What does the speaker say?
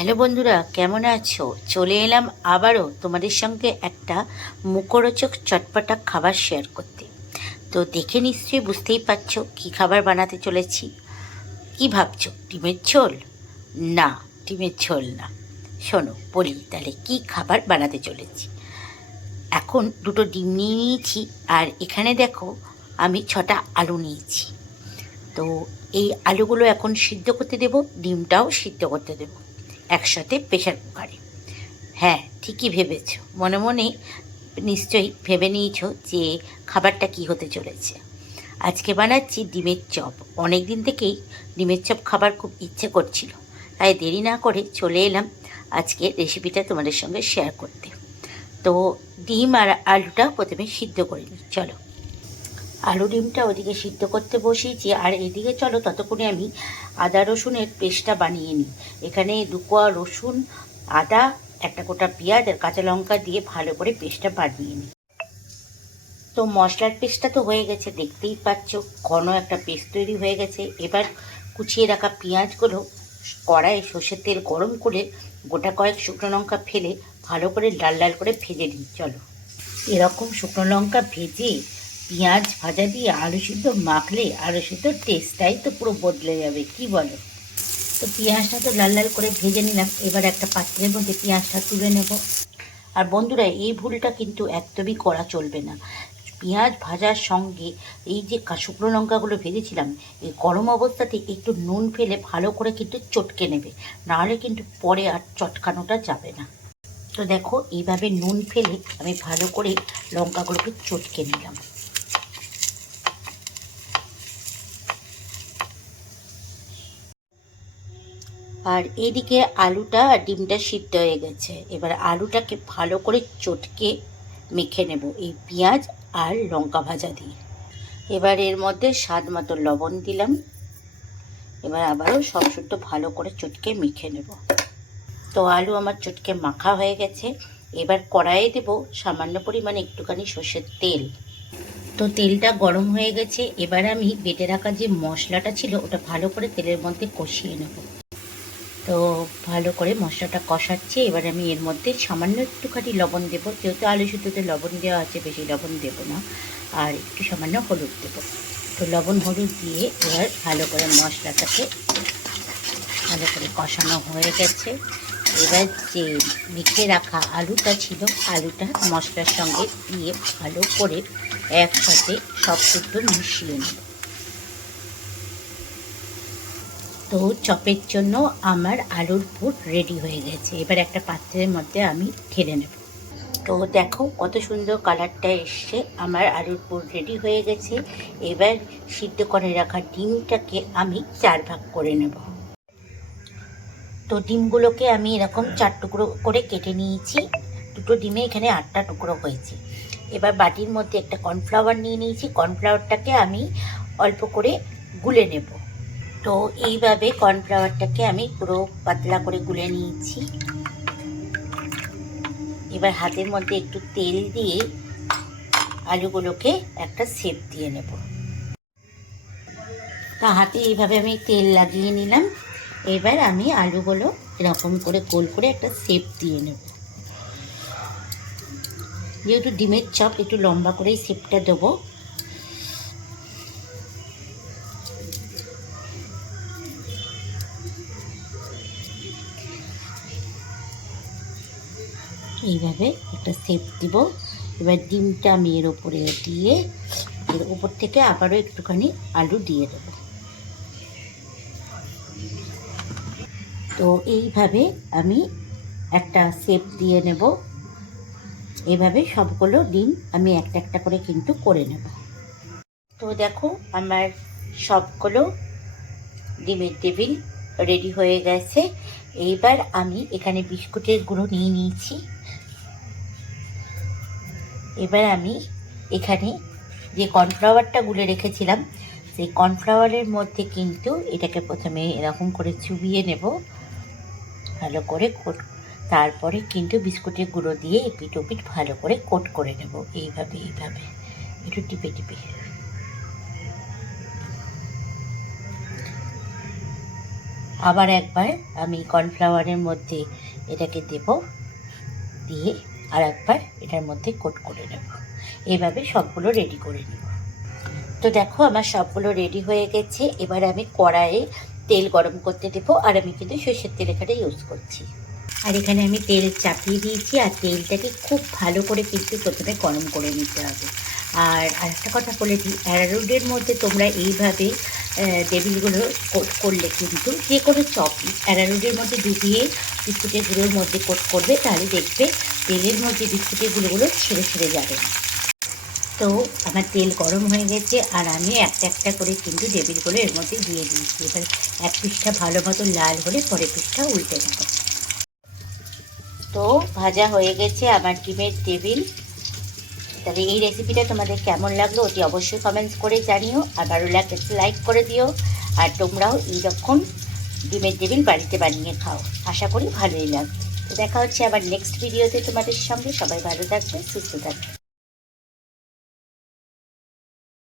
Hello বন্ধুরা, কেমন আছো? চলে এলাম আবারও তোমাদের সঙ্গে একটা মুখরোচক চটপটা খাবার শেয়ার করতে। তো দেখে নিশ্চয়ই বুঝতেই পারছ কী খাবার বানাতে চলেছি। কি ভাবছ, ডিমের ঝোল? না, ডিমের ঝোল না। শোনো, বলি তাহলে কি খাবার বানাতে চলেছি? এখন দুটো ডিম নিয়ে নিয়েছি আর এখানে দেখো আমি ছটা আলু নিয়েছি। তো এই আলুগুলো এখন সিদ্ধ করতে দেব, ডিমটাও সিদ্ধ করতে দেবো। একসাথে প্রেশার কুকারে। হ্যাঁ ঠিকই ভেবেছ। মনে মনে নিশ্চয়ই ভেবে নিয়েছ যে খাবারটা কি হতে চলেছে। আজকে বানাচ্ছি ডিমের চপ। অনেক দিন থেকেই ডিমের চপ খাবার খুব ইচ্ছে করছিল। তাই দেরি না করে চলে এলাম আজকে রেসিপিটা তোমাদের সঙ্গে শেয়ার করতে। তো ডিম আর আলুটা প্রথমে সিদ্ধ করে নিই। চলো। আলু ডিমটা ওদিকে সিদ্ধ করতে বসিয়েছি। আর এদিকে চলো, ততক্ষণে আমি আদা রসুনের পেস্টটা বানিয়ে নিই। এখানে দু কোয়া রসুন, আদা, একটা গোটা পেঁয়াজ আর কাঁচা লঙ্কা দিয়ে ভালো করে পেস্টটা বানিয়ে নিই। তো মশলার পেস্টটা তো হয়ে গেছে, দেখতেই পাচ্ছ, ঘন একটা পেস্ট তৈরি হয়ে গেছে। এবার কুচিয়ে রাখা পেঁয়াজগুলো কড়াইয়ে সর্ষের তেল গরম করে গোটা কয়েক শুকনো লঙ্কা ফেলে ভালো করে লাল লাল করে ভেজে নিই। চলো। এরকম শুকনো লঙ্কা ভেজে পেঁয়াজ ভাজা দিয়ে আলু সিদ্ধ মাখলে আলু সিদ্ধ টেস্টটাই তো পুরো বদলে যাবে, কি বলো? তো পেঁয়াজটা তো লাল লাল করে ভেজে নিলাম, এবার একটা পাত্রের মধ্যে পেঁয়াজটা তুলে নেব। আর বন্ধুরা, এই ভুলটা কিন্তু একদমই করা চলবে না। পেঁয়াজ ভাজার সঙ্গে এই যে শুকনো লঙ্কাগুলো ভেজেছিলাম, এই গরম অবস্থাতে একটু নুন ফেলে ভালো করে কিন্তু চটকে নেবে, নাহলে কিন্তু পরে আর চটকানোটা যাবে না। তো দেখো, এইভাবে নুন ফেলে আমি ভালো করে লঙ্কাগুলোকে চটকে নিলাম। আর এদিকে আলুটা আর ডিমটা সিদ্ধ হয়ে গেছে। এবার আলুটাকে ভালো করে চটকে মেখে নেব এই পেঁয়াজ আর লঙ্কা ভাজা দিয়ে। এবার এর মধ্যে স্বাদ মতো লবণ দিলাম। এবার আবারও সব শুদ্ধ ভালো করে চটকে মেখে নেব। তো আলু আমার চটকে মাখা হয়ে গেছে। এবার কড়াইয়ে দেব সামান্য পরিমাণে একটুখানি সর্ষের তেল। তো তেলটা গরম হয়ে গেছে। এবার আমি বেটে রাখা যে মশলাটা ছিল ওটা ভালো করে তেলের মধ্যে কষিয়ে নেব। তো ভালো করে মশলাটা কষাচ্ছি। এবার আমি এর মধ্যে সামান্য একটুখানি লবণ দেবো। যেহেতু আলু সুতোতে লবণ দেওয়া আছে, বেশি লবণ দেবো না। আর একটু সামান্য হলুদ দেবো। তো লবণ হলুদ দিয়ে এবার ভালো করে মশলাটাকে ভালো করে কষানো হয়ে গেছে। এবার যে মেখে রাখা আলুটা ছিল, আলুটা মশলার সঙ্গে দিয়ে ভালো করে একসাথে সব শুদ্ধ মিশিয়ে নেব। তো চপের জন্য আমার আলুর পুর রেডি হয়ে গেছে। এবার একটা পাত্রের মধ্যে আমি ঢেলে নেব। তো দেখো কত সুন্দর কালারটা এসছে। আমার আলুর পুর রেডি হয়ে গেছে। এবার সিদ্ধ করে রাখা ডিমটাকে আমি চার ভাগ করে নেব। তো ডিমগুলোকে আমি এরকম চার টুকরো করে কেটে নিয়েছি। দুটো ডিমে এখানে আটটা টুকরো হয়েছে। এবার বাটির মধ্যে একটা কর্নফ্লাওয়ার নিয়ে নিয়েছি। কর্নফ্লাওয়ারটাকে আমি অল্প করে গুলে নেব। তো এইভাবে কর্নফ্লাওয়ারটাকে আমি পুরো পাতলা করে গুলে নিয়েছি। এবার হাতের মধ্যে একটু তেল দিয়ে আলুগুলোকে একটা শেপ দিয়ে নেব। তা হাতে এইভাবে আমি তেল লাগিয়ে নিলাম। এবার আমি আলুগুলো এরকম করে গোল করে একটা শেপ দিয়ে নেব। যেহেতু ডিমের চপ, একটু লম্বা করেই শেপটা দেবো। এইভাবে একটা শেপ দিব। এবার ডিমটা আমি এর ওপরে দিয়ে, এর ওপর থেকে আবারও একটুখানি আলু দিয়ে দেবো। তো এইভাবে আমি একটা শেপ দিয়ে নেব। এভাবে সবগুলো ডিম আমি একটা একটা করে কিন্তু করে নেব। তো দেখো, আমার সবগুলো ডিমের টেবিল রেডি হয়ে গেছে। এইবার আমি এখানে বিস্কুটের গুঁড়ো নিয়ে নিয়েছি। এবার আমি এখানে যে কর্নফ্লাওয়ারটা গুলে রেখেছিলাম, সেই কর্নফ্লাওয়ারের মধ্যে কিন্তু এটাকে প্রথমে এরকম করে চুবিয়ে নেব, ভালো করে কোট, তারপরে কিন্তু বিস্কুটের গুঁড়ো দিয়ে এপিট ওপিট ভালো করে কোট করে নেব, এইভাবে এইভাবে, একটু টিপে টিপে। আবার একবার আমি কর্নফ্লাওয়ারের মধ্যে এটাকে দেব, দিয়ে আর একবার এটার মধ্যে কোট করে নেব। এইভাবে সবগুলো রেডি করে নেব। তো দেখো, আমার সবগুলো রেডি হয়ে গেছে। এবার আমি কড়াইয়ে তেল গরম করতে দেবো আর আমি কিন্তু সর্ষের তেল এখানে ইউজ করছি। আর এখানে আমি তেল চাপিয়ে দিয়েছি আর তেলটাকে খুব ভালো করে কিন্তু প্রথমে গরম করে নিতে হবে। আর আরেকটা কথা বলে দিই অ্যারারুডের মধ্যে তোমরা এইভাবে টেবিলগুলো কোট করলে কিন্তু যে কোনো চপই অ্যারারুডের মধ্যে ডুবিয়ে বিস্কুটের গুঁড়োর মধ্যে কোট করবে, তাহলে দেখবে তেলের মধ্যে বিস্কুটের গুঁড়োগুলো ছেড়ে ছেড়ে যাবে। তো আমার তেল গরম হয়ে গেছে আর আমি একটা একটা করে কিন্তু টেবিলগুলো এর মধ্যে দিয়ে দিয়েছি। এবার এক পিসটা ভালো মতো লাল হলে পরের পিসটা উল্টে নেব। তো ভাজা হয়ে গেছে আমার ডিমের টেবিল। তাহলে এই রেসিপিটা তোমাদের কেমন লাগল অতি অবশ্যই কমেন্টস করে জানিও। আর ভালো লাগলে লাইক করে দিও। আর তোমরাও এইরকম ডিমের টেবিল বাড়িতে বানিয়ে খাও। আশা করি ভালোই লাগবে। দেখা হচ্ছে আবার নেক্সট ভিডিওতে তোমাদের সঙ্গে। সবাই ভালো থাকবে সুস্থ থাকবে।